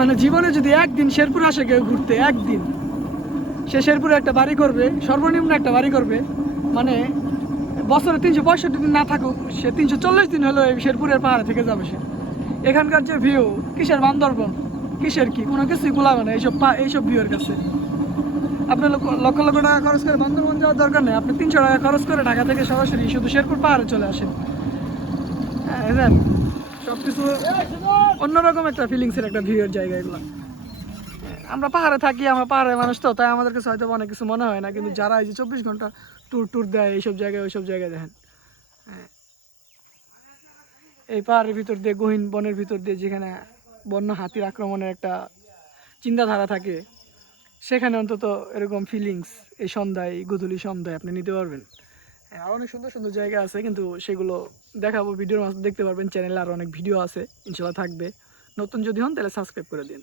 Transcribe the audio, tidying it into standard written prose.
মানে জীবনে যদি একদিন শেরপুর আসে কেউ ঘুরতে, একদিন সে শেরপুরে একটা বাড়ি করবে, সর্বনিম্ন একটা বাড়ি করবে, মানে বছরে 365 দিন না থাকুক, সে 340 দিন হলো এই শেরপুরের পাহাড়ে থেকে যাবে সে। এখানকার যে ভিউ, কিসের বান্দরবন, কিসের কি, কোনো কিছুই কুলাবে না এইসব ভিউয়ের কাছে। আপনি লক্ষ লক্ষ টাকা খরচ করে বান্দরবন যাওয়ার দরকার নেই, আপনি 300 টাকা খরচ করে ঢাকা থেকে সরাসরি শুধু শেরপুর পাহাড়ে চলে আসেন। হ্যাঁ, সব কিছু অন্যরকম একটা ফিলিংসের একটা ভিউয়ের জায়গা এগুলো। আমরা পাহাড়ে থাকি, আমরা পাহাড়ের মানুষ, তো তাই আমাদের কাছে হয়তো অনেক কিছু মনে হয় না, কিন্তু যারা এই যে 24 ঘন্টা ট্যুর ট্যুর দেয় এইসব জায়গায়, ওইসব জায়গায় দেখেন এই পাহাড়ের ভিতর দিয়ে, গহীন বনের ভিতর দিয়ে, যেখানে বন্য হাতির আক্রমণের একটা চিন্তাধারা থাকে, সেখানে অন্তত এরকম ফিলিংস এই সন্ধ্যায়, গধূলি সন্ধ্যায় আপনি নিতে পারবেন। হ্যাঁ, আর অনেক সুন্দর সুন্দর জায়গা আছে, কিন্তু সেগুলো দেখাবো ভিডিওর মাঝে, দেখতে পারবেন। চ্যানেলে আরও অনেক ভিডিও আছে, ইনশাল্লাহ থাকবে। নতুন যদি হন তাহলে সাবস্ক্রাইব করে দিন।